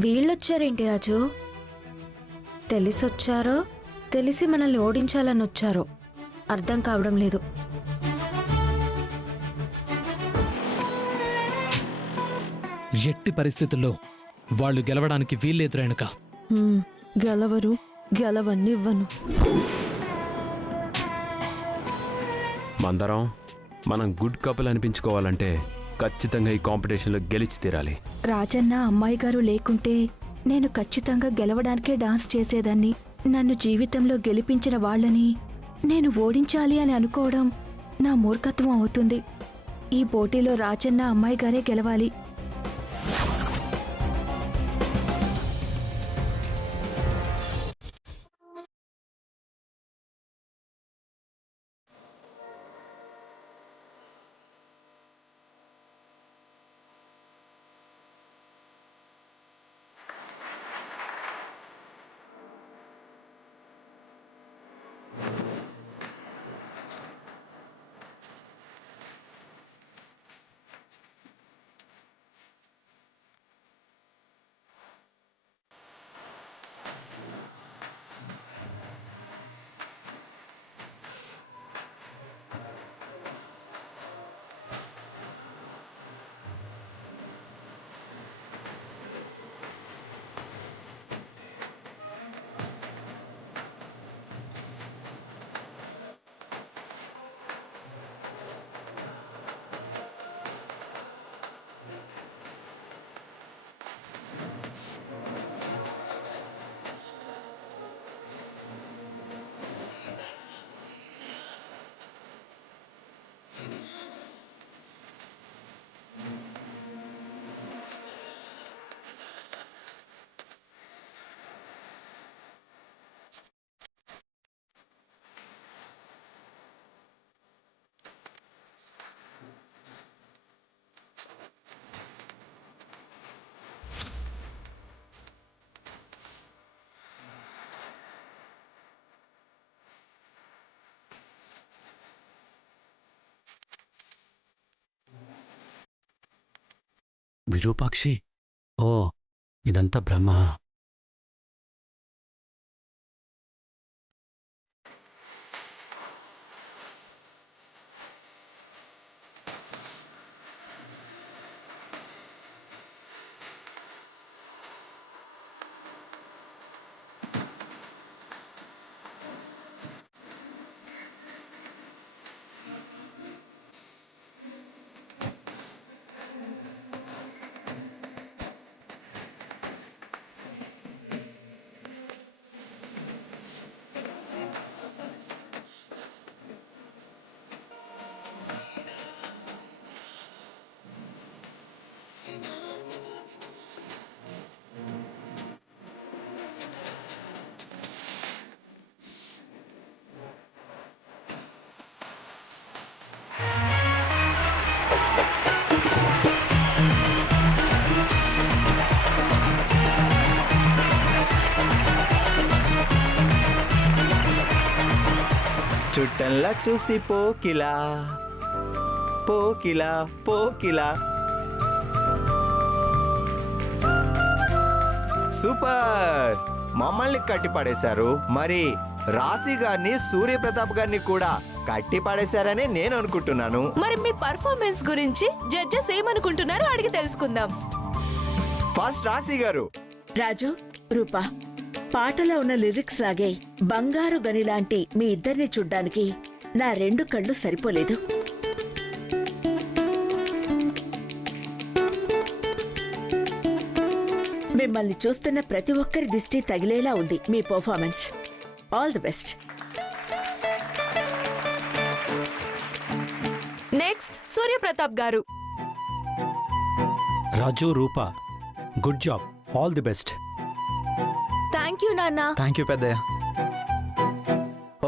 వీళ్ళొచ్చారేంటి రాజు? తెలిసొచ్చారో తెలిసి మనల్ని ఓడించాలని వచ్చారో అర్థం కావడం లేదు. ఎట్టి పరిస్థితుల్లో వాళ్ళు గెలవడానికి వీల్లేదు రేణుక. గెలవరు, గెలవనివ్వను. మందరం, మనం గుడ్ కపుల్ అనిపించుకోవాలంటే ఖచ్చితంగా ఈ కాంపిటీషన్లో గెలిచి తీరాలి. రాజన్న అమ్మాయి గారు లేకుంటే నేను ఖచ్చితంగా గెలవడానికే డాన్స్ చేసేదాన్ని. నన్ను జీవితంలో గెలిపించిన వాళ్ళని నేను ఓడించాలి అని అనుకోవడం నా మూర్ఖత్వం అవుతుంది. ఈ పోటీలో రాజన్న అమ్మాయి గారే గెలవాలి. విరూపాక్షి, ఓ ఇదంతా బ్రహ్మ. చుట్టంలా చూసి పోకిలా పోకిలా పోకిలా. సూపర్, మమ్మల్ని కట్టిపడేశారు. మరి రాశి గారిని, సూర్యప్రతాప్ గారిని కూడా కట్టిపడేశారని నేను అనుకుంటున్నాను. మరి మీ పర్ఫార్మెన్స్ గురించి జడ్జెస్ ఏమనుకుంటున్నారో అడిగి తెలుసుకుందాం. ఫస్ట్ రాశి గారు. రాజు, రూపా, పాటలో ఉన్న లిరిక్స్ లాగే బంగారు గనిలాంటి మీ ఇద్దరిని చూడ్డానికి నా రెండు కళ్ళు సరిపోలేదు. మిమ్మల్ని చూస్తున్న ప్రతి ఒక్కరి దిష్టి తగిలేలా ఉంది మీ performance. All the best. Next Suryapratap garu. Raju, Rupa, good job, all the best. Thank you నాన్న. థ్యాంక్ యూ పెద్దయ్య.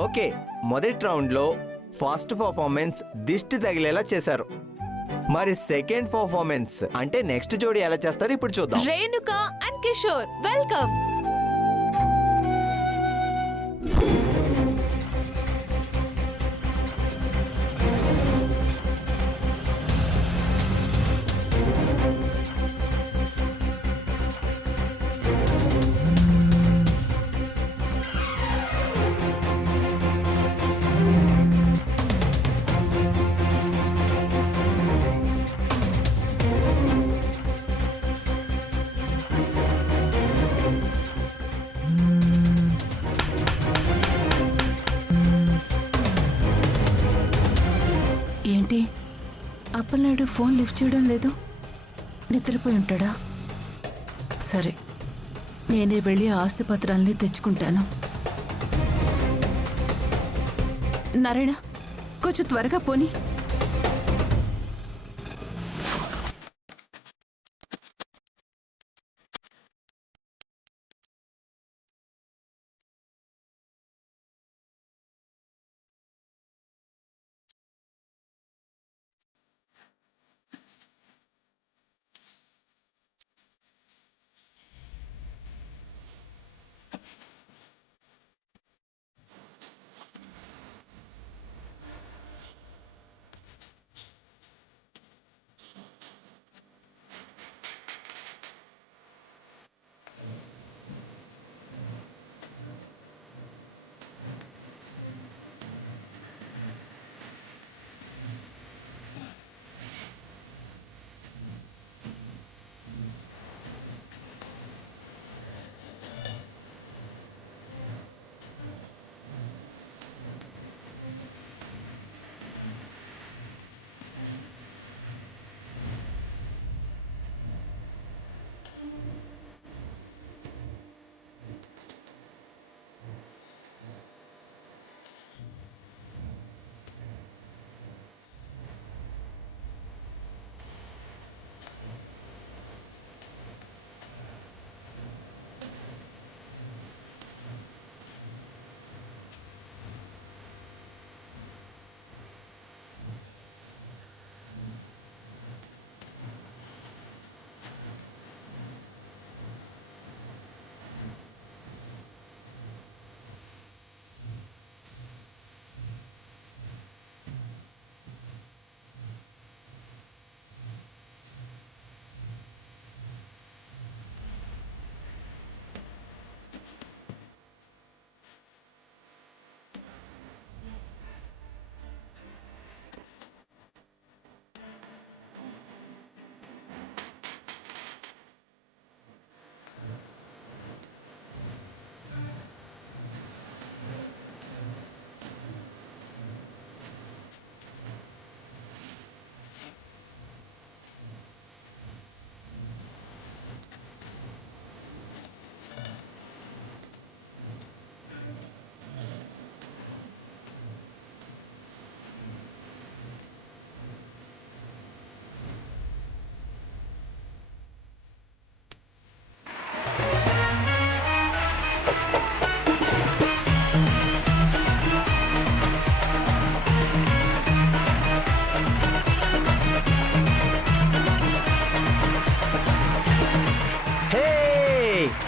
ఓకే, మొదటి రౌండ్ లో ఫస్ట్ పర్ఫార్మెన్స్ దిష్టి తగిలేలా చేశారు. మరి సెకండ్ పర్ఫార్మెన్స్ అంటే నెక్స్ట్ జోడి ఎలా చేస్తారు ఇప్పుడు చూద్దాం. Renuka and Kishore, welcome. Phone lift చేయడం లేదు. నిద్రపోయి ఉంటాడా? సరే, నేనే వెళ్ళి ఆస్తి పత్రాల్ని తెచ్చుకుంటాను. నారాయణ, కొంచెం త్వరగా పోని.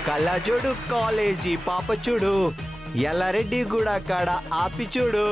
కళ్ళజోడు కాలేజీ పాప చూడు, ఎల్లారెడ్డి కూడా కాడ ఆపి చూడు.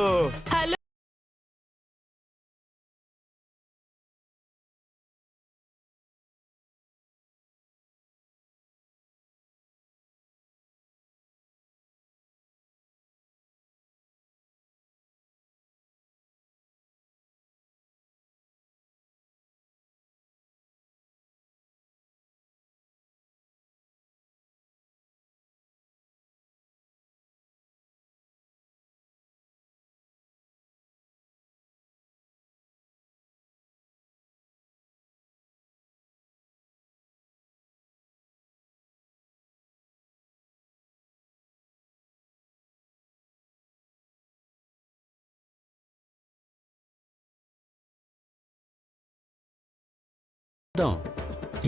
హలో,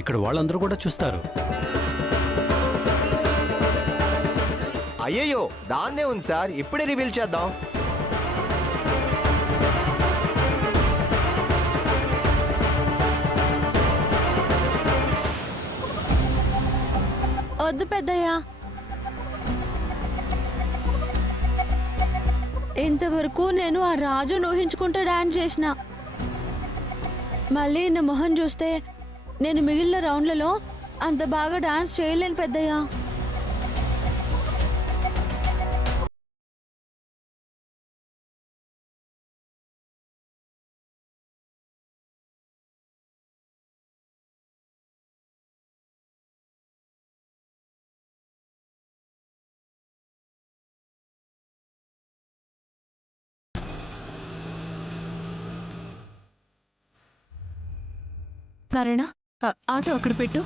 ఇక్కడ వాళ్ళందరూ కూడా చూస్తారు. అయ్యయ్యో, దాన్నే ఉంది సార్, ఇప్పుడే రివీల్ చేద్దాం. వద్దు పెద్దయ్యా, ఇంతవరకు నేను ఆ రాజు ఊహించుకుంటూ డాన్స్ చేసిన. మళ్ళీ నా మొహం చూస్తే నేను మిగిలిన రౌండ్లలో అంత బాగా డాన్స్ చేయలేను పెద్దయ్యా. నారాయణ ఆటో అక్కడ పెట్టు.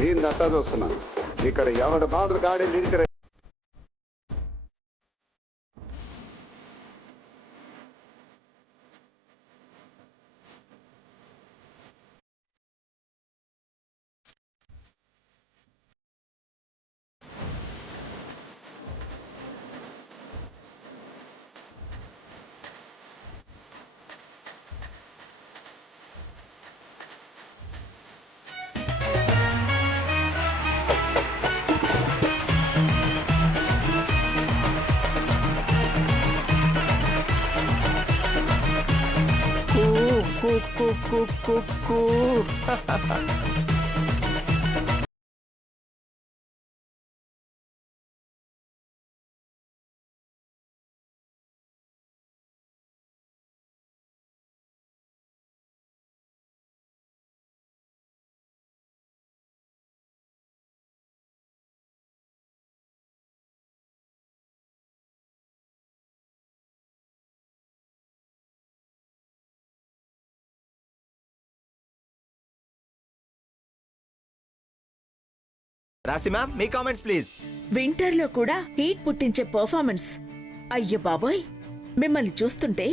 దీన్నంతా చూస్తున్నాను. ఇక్కడ ఎవరి బాధలు గాడి నిలిచిన కూ కూ కూ కూ కూ. రాశి మ్యామ్, మీ కామెంట్స్ ప్లీజ్. వింటర్లో కూడా హీట్ పుట్టించే పర్ఫార్మెన్స్. అయ్యో బాబోయ్, మిమ్మల్ని చూస్తుంటే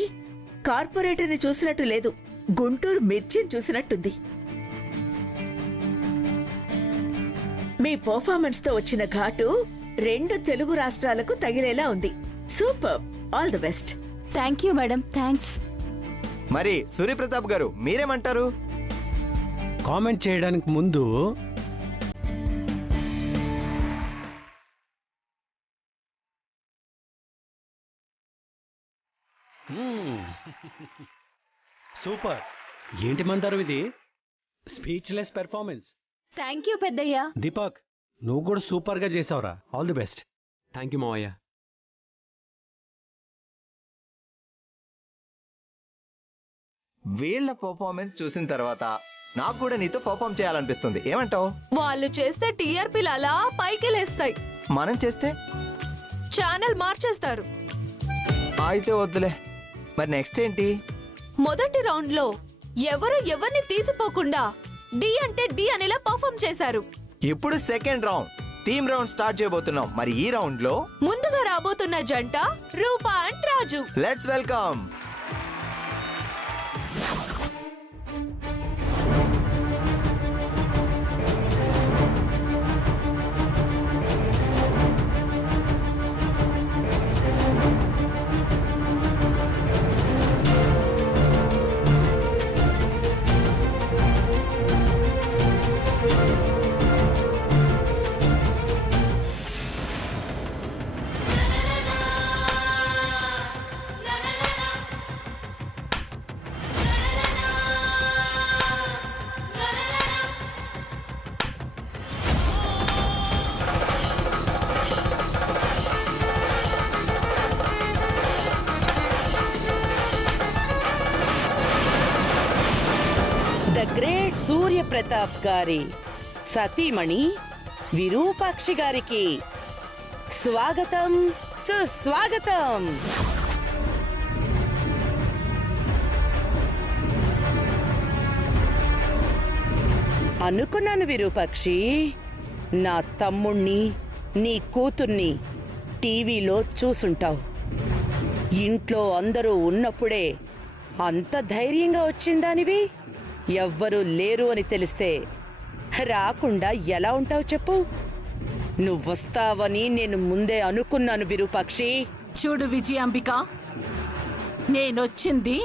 కార్పొరేటర్ని చూసినట్టు లేదు, గుంటూరు మిర్చిని చూసినట్టుంది. మీ పర్ఫార్మెన్స్తో వచ్చిన ఘాటు 2 తెలుగు రాష్ట్రాలకు తగిలేలా ఉంది. Super, all the best. Thank you madam, thanks. మరి సూర్యప్రతాప్ గారు మీరేమంటారు? కామెంట్ చేయడానికి ముందు సూపర్. ఏంటి మందారం ఇది? Speechless performance. థ్యాంక్ యూ పెద్దయ్యా. దీపక్, నువ్వు కూడా సూపర్గా చేసావురా. All the best. Thank you మావయ్య. వీళ్ళ పర్ఫార్మెన్స్ చూసిన తర్వాత నాకు కూడా నీతో పర్ఫార్మ్ చేయాలనిపిస్తుంది. ఏమంటావు? వాళ్ళు చేస్తే టీఆర్పీలు అలా పైకి లేస్తాయి, మనం చేస్తే ఛానల్ మార్చేస్తారు. అయితే వద్దులే. మరి నెక్స్ట్ ఏంటి? మొదటి రౌండ్ లో ఎవరిని తీసిపోకుండా డి అంటే డి అనేలా పర్ఫార్మ్ చేశారు. ఇప్పుడు second round, team round start చేయబోతున్నాం. మరి ఈ రౌండ్ లో ముందుగా రాబోతున్న జంట Rupa and Raju. Let's welcome. The great Surya Pratap గారి సతీమణి విరూపాక్షి గారికి స్వాగతం, సుస్వాగతం. అనుకున్నాను విరూపాక్షి, నా తమ్ముణ్ణి, నీ కూతుర్ని టీవీలో చూసుంటావు. ఇంట్లో అందరూ ఉన్నప్పుడే అంత ధైర్యంగా వచ్చిందానివి. ఎవ్వరూ లేరు అని తెలిస్తే రాకుండా ఎలా ఉంటావు చెప్పు? నువ్వొస్తావని నేను ముందే అనుకున్నాను విరూపాక్షి. చూడు విజయాంబిక, నేనొచ్చింది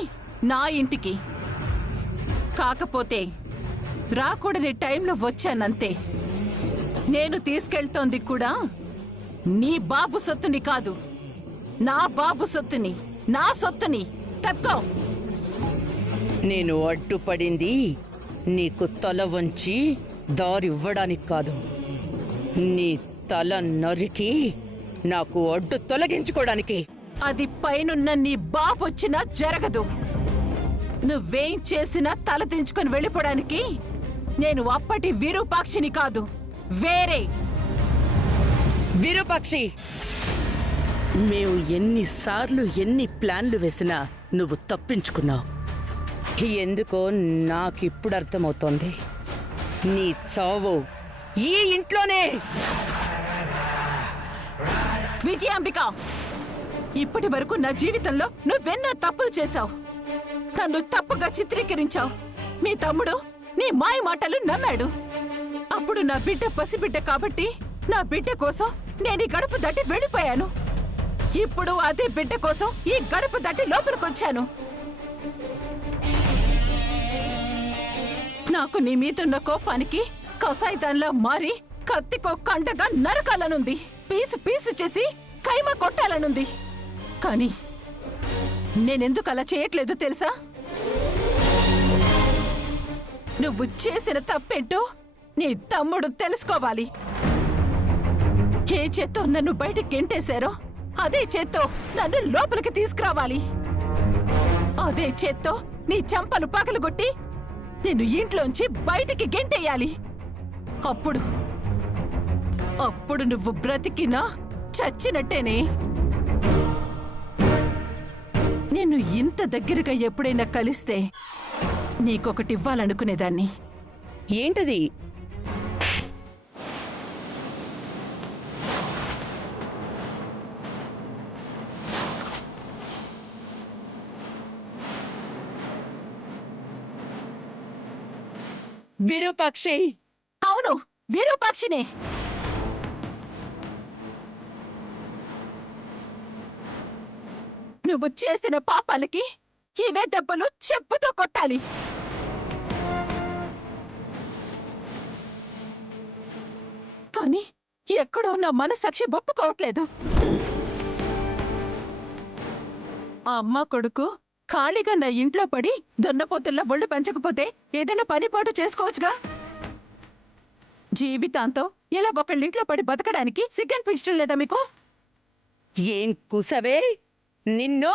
నా ఇంటికి, కాకపోతే రాకూడని టైంలో వచ్చానంతే. నేను తీసుకెళ్తోంది కూడా నీ బాబు సొత్తుని కాదు, నా బాబు సొత్తుని, నా సొత్తుని. తప్పుకో. నేను అడ్డుపడింది నీకు తల వంచి దారివ్వడానికి కాదు, నీ తల నరికి నాకు అడ్డు తొలగించుకోవడానికి. అది పైనున్న నీ బాబు వచ్చినా జరగదు. నువ్వేం చేసినా తల దించుకొని వెళ్ళిపోవడానికి నేను అప్పటి విరూపాక్షిని కాదు, వేరే. విరూపాక్షి, మేము ఎన్నిసార్లు ఎన్ని ప్లాన్లు వేసినా నువ్వు తప్పించుకున్నావు. ఎందుకో నాకిప్పుడు అర్థమవుతోంది. నీ చావు ఈ ఇంట్లోనే. విజయాంబిక, ఇప్పటి వరకు నా జీవితంలో నువ్వెన్నో తప్పులు చేశావు, నన్ను తప్పుగా చిత్రీకరించావు. మీ తమ్ముడు నీ మాయ మాటలు నమ్మాడు. అప్పుడు నా బిడ్డ పసిబిడ్డ కాబట్టి నా బిడ్డ కోసం నేను ఈ గడప దాటి వెళ్ళిపోయాను. ఇప్పుడు అదే బిడ్డ కోసం ఈ గడప దాటి లోపలికొచ్చాను. నాకు నీ మీదున్న కోపానికి కసాయిదాన్లా మారి కత్తికో కండగా నరకాలనుంది, పీసు పీసు చేసి కైమా కొట్టాలనుంది. కానీ నేనెందుకు అలా చేయట్లేదు తెలుసా? నువ్వు చేసిన తప్పేంటో నీ తమ్ముడు తెలుసుకోవాలి. ఏ చేత్తో నన్ను బయటికి గెంటేశారో అదే చేత్తో నన్ను లోపలికి తీసుకురావాలి. అదే చేత్తో నీ చంపలు పగలగొట్టి నిన్ను ఇంట్లోంచి బయటికి గెంటేయాలి. అప్పుడు అప్పుడు నువ్వు బ్రతికినా చచ్చినట్టేనే. నిన్ను ఇంత దగ్గరగా ఎప్పుడైనా కలిస్తే నీకొకటి ఇవ్వాలనుకునేదాన్ని. ఏంటది? విరూపాక్షి. అవును, విరూపాక్షినే. నువ్వు చేసిన పాపాలకి ఇవే దెబ్బలు చెప్పుతో కొట్టాలి. కానీ ఎక్కడో నా మనసాక్షి ఒప్పుకోవట్లేదు. ఆ అమ్మ కొడుకు ఖాళీగా నా ఇంట్లో పడి దున్నపోతుల్లో ఒళ్ళు పెంచకపోతే ఏదైనా పనిపాటు చేసుకోవచ్చుగా. జీవితాంతం ఇలా ఒకళ్ళింట్లో పడి బతకడానికి సిగ్గనిపించడం లేదా మీకు? ఏం కూసవే నిన్ను